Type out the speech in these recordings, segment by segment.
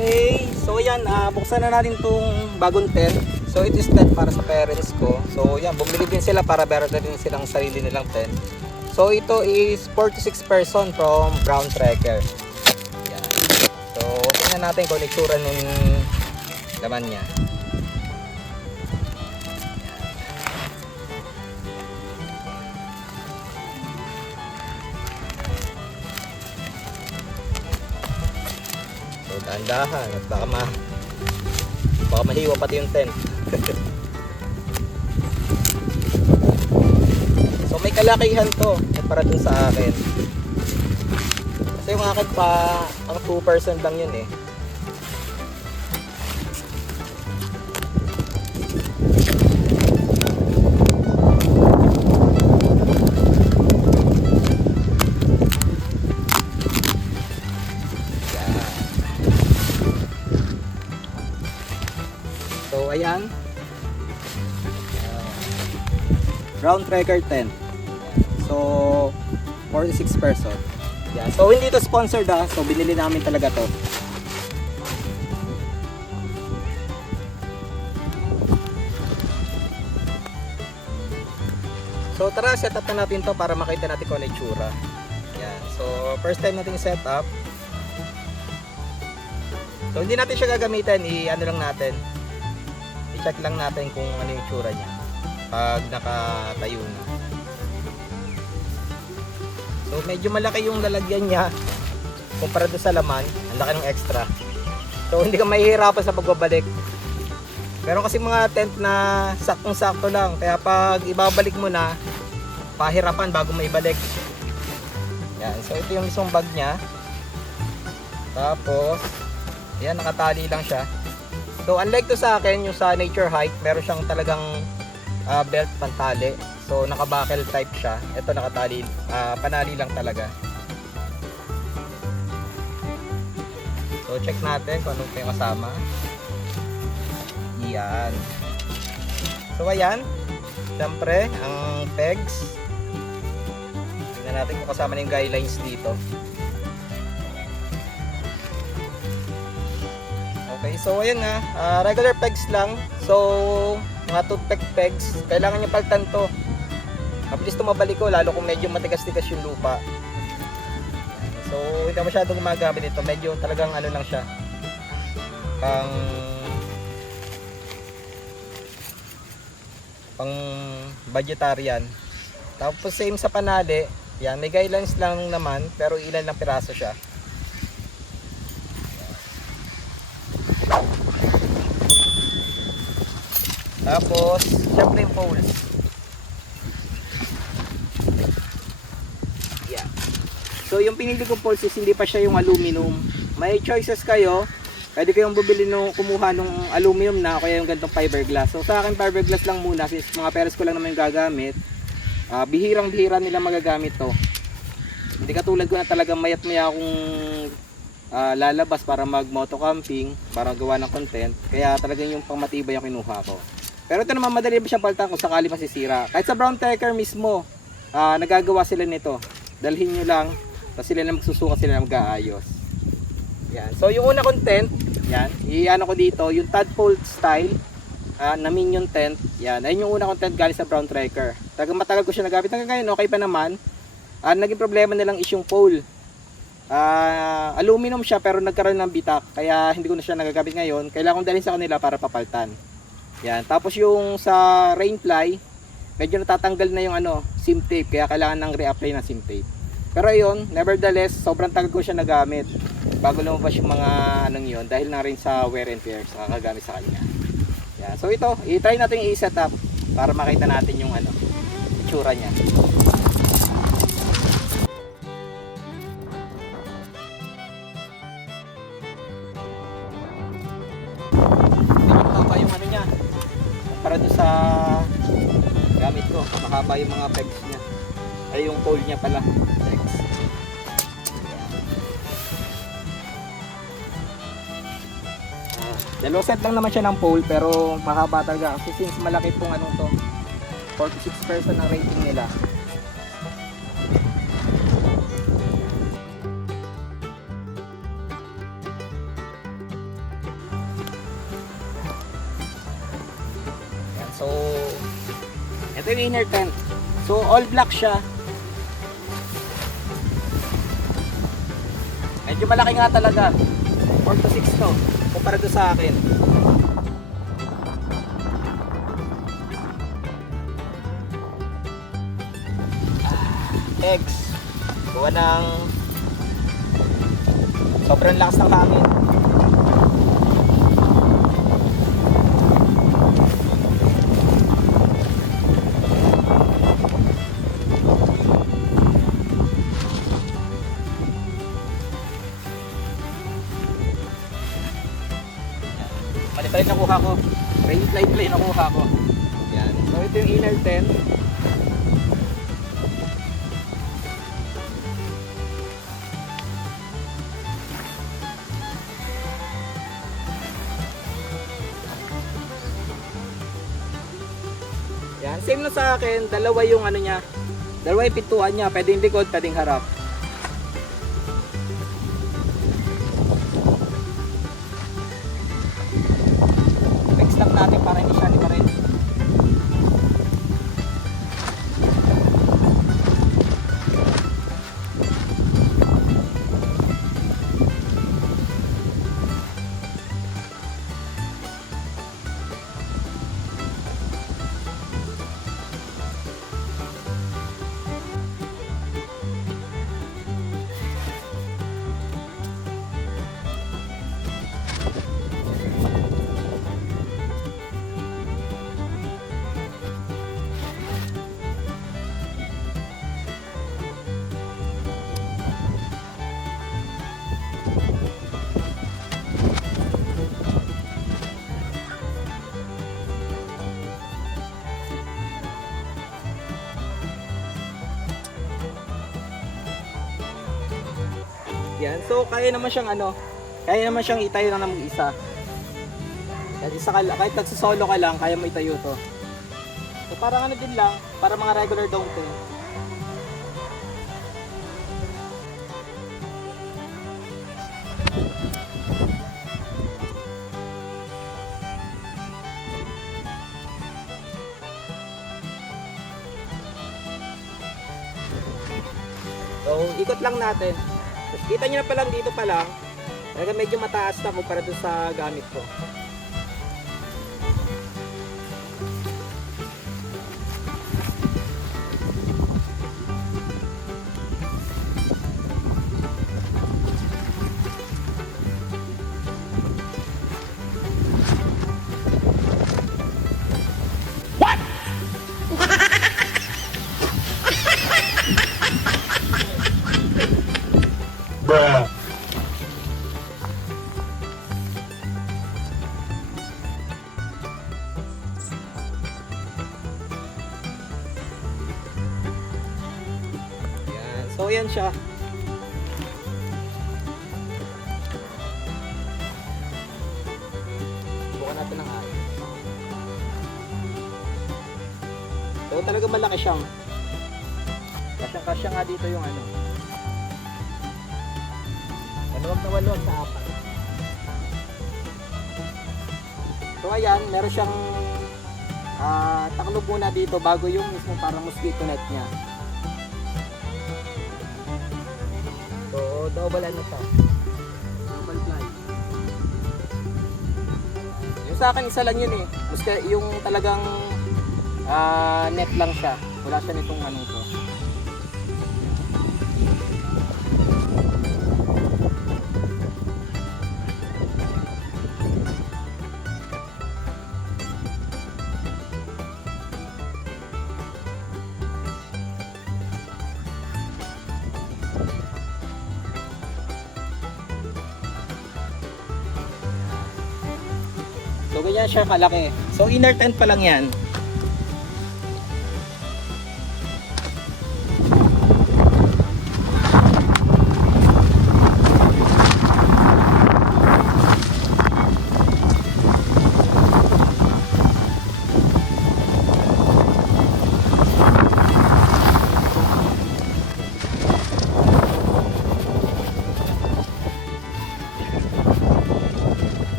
Okay, so yan, buksan na natin itong bagong tent. So it is tent para sa parents ko. So yan, bumili din sila para meron na din silang sarili nilang tent. So ito is 4 to 6 person from Brown Trekker. Yan. So tingnan natin kung itsura ng laman niya. So dahan-dahan at baka mahiwa pati yung tent. So may kalakihan to para dun sa akin. Kasi yung akin pa ang 2% lang yun eh. So ayan, Brown Trekker tent. So 46 person. Yeah. So hindi to sponsored so binili namin talaga to. So tara, set up na natin to para makita natin kung ano itsura. Yan. So first time natin set up. So hindi natin siya gagamitin, i-ano lang natin. I-check lang natin kung ano yung itsura niya pag nakatayo na. So medyo malaki yung lalagyan niya kumpara doon sa laman, ang laki ng extra. So hindi ka mahihirapan sa pagbabalik. Pero kasi mga tent na saktong-sakto lang, kaya pag ibabalik mo na, pahirapan bago maibalik. Yan, so ito yung isang bag niya. Tapos yan, nakatali lang siya. So unlike to sa akin, yung sa Nature Hike, meron siyang talagang belt pantali. So naka-buckle type siya. Ito nakatali, panali lang talaga. So check natin kung ano pa yung kasama. Yan. So ayan, siyempre ang pegs. Tingnan natin kung kasama na yung guidelines dito. Okay, so ayan nga, regular pegs lang. So mga toothpick pegs, kailangan nyo paltan to. Mabilis tumabalik ko, lalo kung medyo matigas-tigas yung lupa. So hindi ka masyadong gumagamit ito, medyo talagang ano lang siya, pang vegetarian. Tapos same sa panali, yan, may guidelines lang naman, pero ilan lang piraso siya. Tapos syempre yung poles. Yeah. So yung pinili kong poles is hindi pa siya yung aluminum. May choices kayo. Pwede kayong bumili kumuha nung aluminum na kaya yung ganitong fiberglass. So sa akin fiberglass lang muna, since mga parents ko lang naman yung gagamit. Bihirang-bihira nila magagamit to. Hindi katulad ko na talagang mayat-maya akong lalabas para mag-moto camping, para gawa ng content. Kaya talagang yung pangmatibay ang kinuha ko. Pero ito naman madali ba siya palitan kung sakali masisira. Kahit sa Brown Trekker mismo, nagagawa sila nito. Dalhin nyo lang, tapos sila na magsusukat, sila na mag-aayos. Yan. So yung una content, yan, i-ano ko dito, yung tadpole style na minion tent. Yan, ayun yung una content galing sa Brown Trekker. Talagang matagal ko siya nagamit. Hanggang ngayon, okay pa naman. Naging problema nilang is yung pole. Aluminum siya pero nagkaroon ng bitak. Kaya hindi ko na siya nagagamit ngayon. Kailangan kong dalhin sa kanila para papaltan. Yan. Tapos yung sa rainfly, medyo natatanggal na yung SIM tape. Kaya kailangan ng re-apply ng SIM tape. Pero ayun, nevertheless, sobrang tagal ko siya nagamit bago lumabas yung mga yun. Dahil na rin sa wear and tear sa kagamit sa kanya. Yan. So ito, i-try natin i-set up para makita natin yung itsura niya. Mahaba yung ano niya. Para doon sa gamit ko, mahaba yung mga pegs niya. Ay yung pole niya pala. Pegs. Dalawa set lang naman siya ng pole pero mahaba talaga kasi since malaki pong anong to 46 person ang rating nila. Yan, so ito yung inner tent. So all black siya. Medyo malaki nga talaga. 4 to 6 to. Kumpara doon sa akin. Eggs. Gawa ng sobrang lakas ng hangin. Mali nakuha ko. Rain light play nakuha ko. Yan. So ito yung inner tent. Yan, same na sa akin. Dalawa yung ano niya. Dalawa yung pintuan niya. Pwedeng likod, pwedeng harap. Lang natin para hindi siya limarin. Yan. So kaya naman siyang ano, kaya naman siyang itayo lang ng mag-isa. Kahit nagsasolo ka lang, kaya mo itayo to. So parang ano din lang, para mga regular donkey. So ikot lang natin. Kita nyo na pa lang dito pa lang, talaga medyo mataas na kumpara doon sa gamit ko. So yan siya. Bukan natin ng ayos. So talaga malaki siyang. Kasyang-kasya nga dito yung ano. Waluwag na waluwag sa apat. So ayan, meron siyang taklob muna dito bago yung mismo parang mosquito net niya. So double ano siya. Double ply. Yung sa akin isa lang yun eh. Muska yung talagang net lang siya. Wala siya nitong ano to. So ganyan siya kalaki. So inner tent pa lang yan.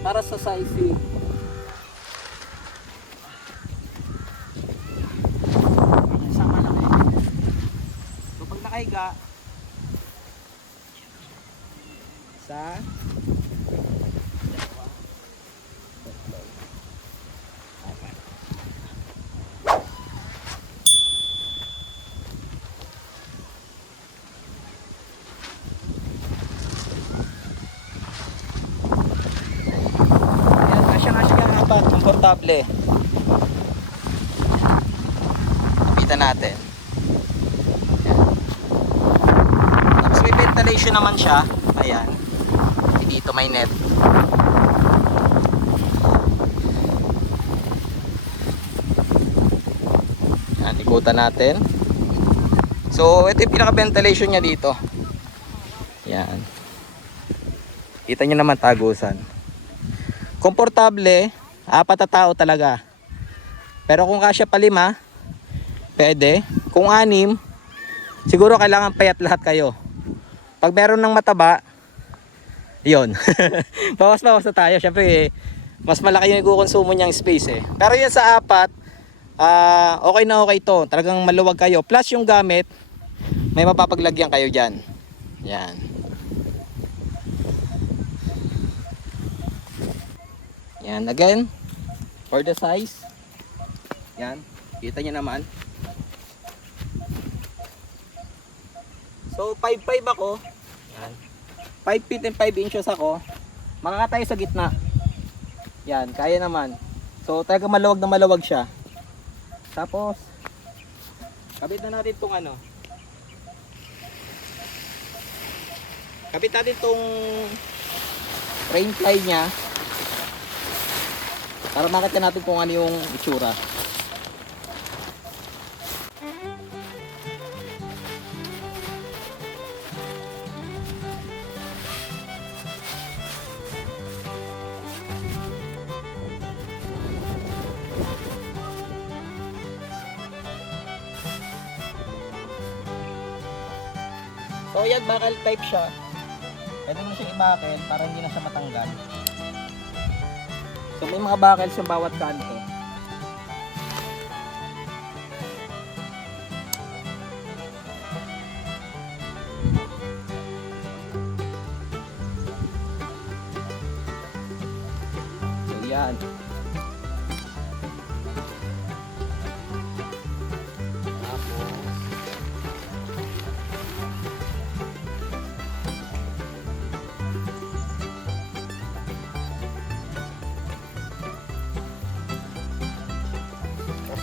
Para sa sightseeing. Isang malaki. So pag nakahiga sa komportable. Nakita natin. Ayan. Tapos may ventilation naman siya. Ayan. Dito may net. Ayan, ikutan natin. So, ito yung pinaka-ventilation niya dito. Ayan. Kita nyo naman tagusan. Komportable. 4 na tao talaga. Pero kung kasya pa 5, pwede. Kung 6, siguro kailangan payat lahat kayo. Pag meron ng mataba, yun. Bawas-bawas na tayo. Siyempre, mas malaki yung ikukonsumo niyang space eh. Pero yun sa 4, okay na okay to. Talagang maluwag kayo. Plus yung gamit, may mapapaglagyan kayo dyan. Yan. Yan, again. For the size, yan, kita nyo naman. So 5'5" ako, yan. 5 feet and 5 inches ako. Makakatayo sa gitna. Yan, kaya naman. So talaga maluwag na maluwag siya. Tapos kabit na natin itong ano. Kabit natin itong rain fly niya. Para makita natin kung ano yung itsura. So yan, bakal type siya. Pwede mo siya i-bakal para hindi na siya matanggal. So may mga buckles yung bawat kanto. So yan.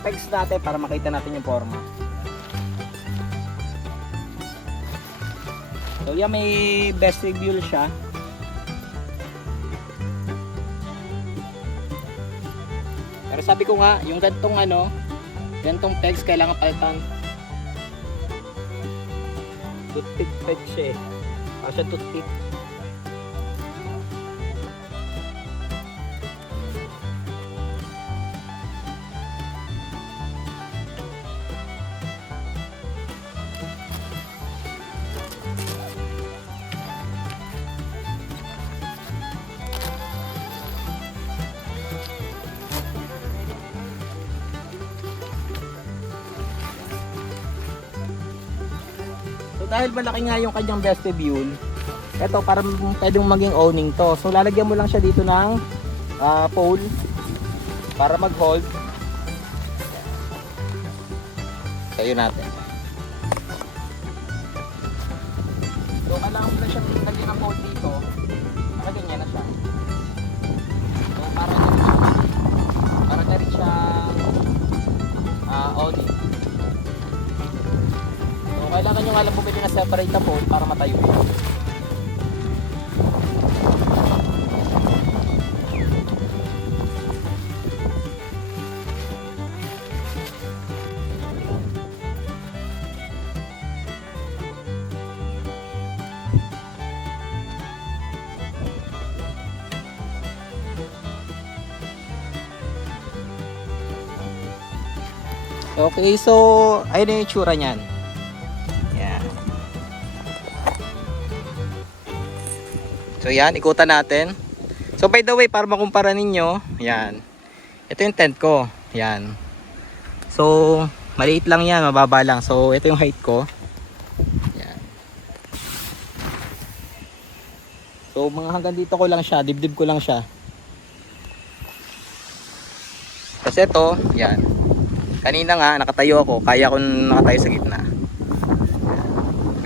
Pegs natin para makita natin yung forma. So yan, may vestibule siya. Pero sabi ko nga, yung gantong ano, gantong pegs kailangan palitan. Toothpick peg siya eh. Para siya toothpick. Dahil malaki nga yung kanyang vestibule, ito para pwedeng maging owning to. So lalagyan mo lang siya dito ng pole para mag-hold. Tayo natin. So kailangan mo lang siya tingnan ng pole dito. Nakaganyan na siya. So para na rin siya owning. Kailangan nyo nga lang bumili na separate na pole para matayo. Okay, so ayun yung itsura niyan. Yan. So yan, ikutan natin. So by the way, para makumpara ninyo, yan. Ito yung tent ko. Yan. So maliit lang yan, mababa lang. So ito yung height ko. Yan. So mga hanggang dito ko lang siya, dibdib ko lang siya. Kasi ito, yan. Kanina nga, nakatayo ako. Kaya ko nakatayo sa gitna.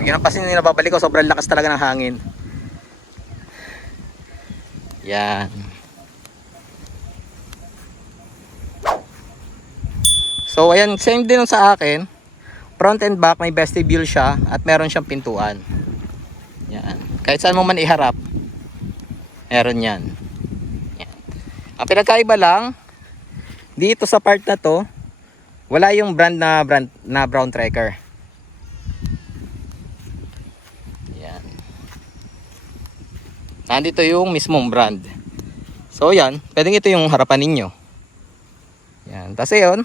Yan ang pasin na nababalik ko. Sobrang lakas talaga ng hangin. Yan. So, ayan. Same din sa akin. Front and back, may vestibule siya. At meron siyang pintuan. Yan. Kahit saan mo man iharap, meron yan. Yan. Ang pinagkaiba lang, dito sa part na to, wala yung brand na brown tracker. Yan. Nandito yung mismong brand. So yan, pwedeng ito yung harapan ninyo. Yan. Tapos yun,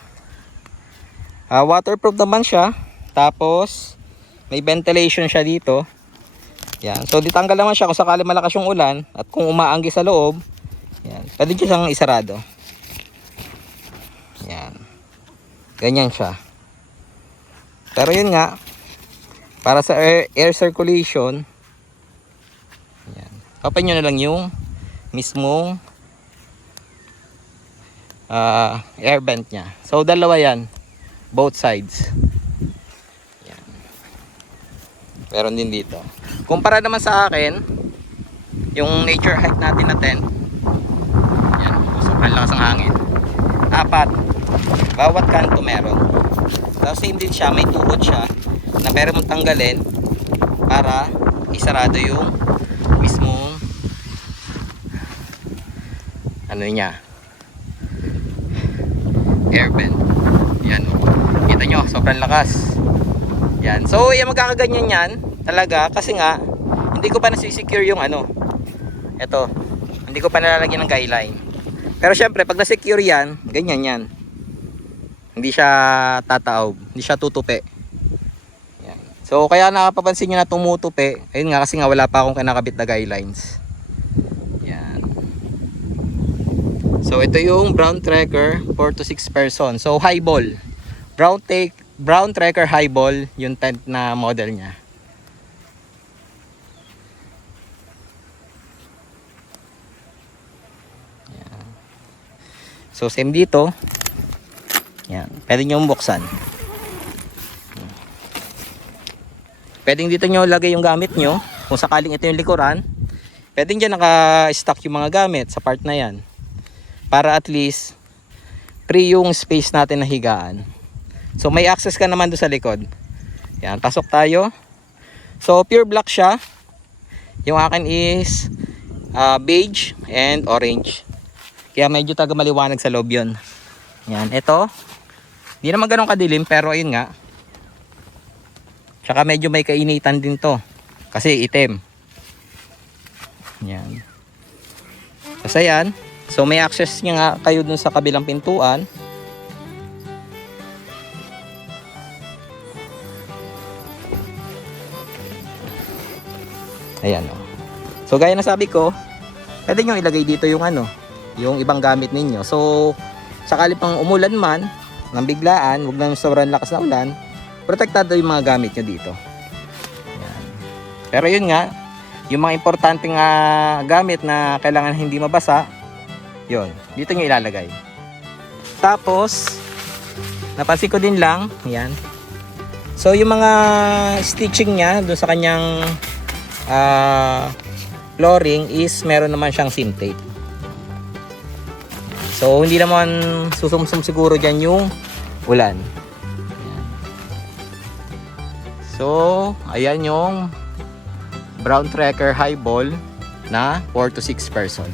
waterproof naman siya. Tapos may ventilation siya dito. Yan. So ditanggal naman siya kung sakali malakas yung ulan at kung umaanggi sa loob. Yan. Pwede siyang isarado. Yan. Ganyan siya. Pero yun nga, para sa air circulation, yan. Open nyo na lang yung mismong air vent nya. So dalawa yan, both sides. Yan. Meron din dito. Kumpara naman sa akin, yung nature hike natin na tent, yan, sobrang lakas ang hangin. 4. Bawat kanto meron. So same din siya, may tuhod siya na pwede mong tanggalin para isarado yung mismong ano niya, air vent. Yan, kita nyo, sobrang lakas. Yan, so yung magkakaganyan yan talaga kasi nga hindi ko pa nasisecure yung ano, eto, hindi ko pa nalalagyan ng guideline. Pero syempre pag na-secure yan, ganyan yan. Hindi siya tataob, hindi siya tutupi. Yan. So kaya nakapapansin nyo na tumutupi, ayun nga kasi nga wala pa akong kinakabit na guidelines. Yan. So ito yung brown tracker 4 to 6 person. So highball. Brown tracker highball yung tent na model niya. Yan. So same dito. Yan, pwede nyo buksan. Pwedeng dito nyo lagay yung gamit nyo. Kung sakaling ito yung likuran, pwedeng dyan naka-stack yung mga gamit sa part na yan. Para at least free yung space natin na higaan. So may access ka naman doon sa likod. Yan, pasok tayo. So pure black siya. Yung akin is beige and orange. Kaya medyo taga maliwanag sa loob yun. Yan, ito. Hindi naman ganun kadilim pero ayun nga. Tsaka medyo may kainitan din to. Kasi itim. Yan. Kasi yan. So may access niya nga kayo dun sa kabilang pintuan. Ayan o. So gaya na sabi ko, pwede nyo ilagay dito yung ano, yung ibang gamit ninyo. So sakali pang umulan man ng biglaan, huwag na sobrang lakas na ulan, protektado yung mga gamit nyo dito. Yan. Pero yun nga, yung mga importanteng gamit na kailangan hindi mabasa, yun, dito nyo ilalagay. Tapos napansin ko din lang, yan. So yung mga stitching nya doon sa kanyang flooring is meron naman siyang seam tape. So hindi naman susumsum siguro dyan yung ulan. Ayan. So ayan yung brown tracker highball na 4 to 6 person.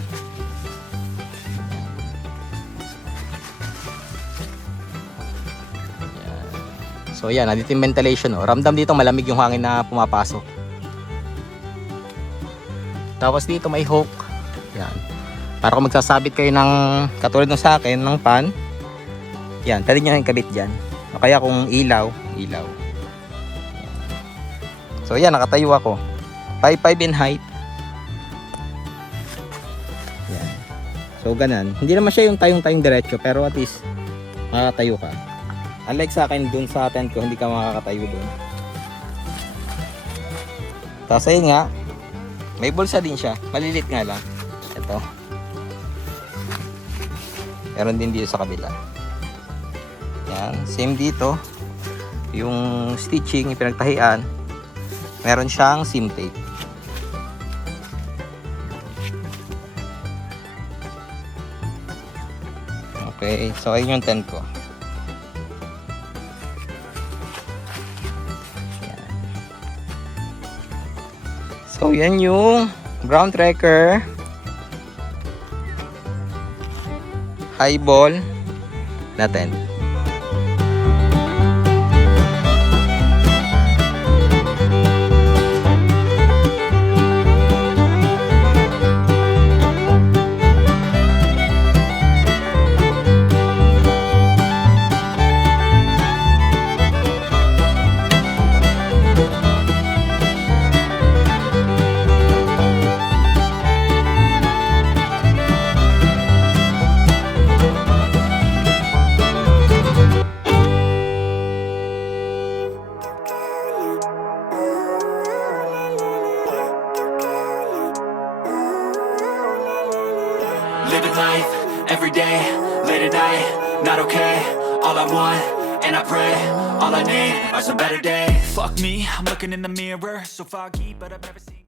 Ayan. So ayan, nandito yung ventilation. Oh. Ramdam dito malamig yung hangin na pumapasok. Tapos dito may hook. Ayan. Para kung magsasabit kayo ng katulad ng sa akin ng pan, yan, pwede nyo yung kabit dyan. O kaya kung ilaw. So yan, nakatayo ako. 5'5" in height. Yan. So ganun. Hindi naman siya yung tayong diretso, pero at least makakatayo ka. Unlike sa akin dun sa tent ko, hindi ka makakatayo dun. Tapos ayun nga, may bulsa din siya. Malilit nga lang. Ito. Meron din dito sa kabila. Yan. Same dito. Yung stitching, yung pinagtahian. Meron siyang seam tape. Okay. So ayun yung tent ko. So yan yung brown tracker, highball natin. Living life, every day, late at night, not okay. All I want, and I pray, all I need are some better days. Fuck me, I'm looking in the mirror, so foggy, but I've never seen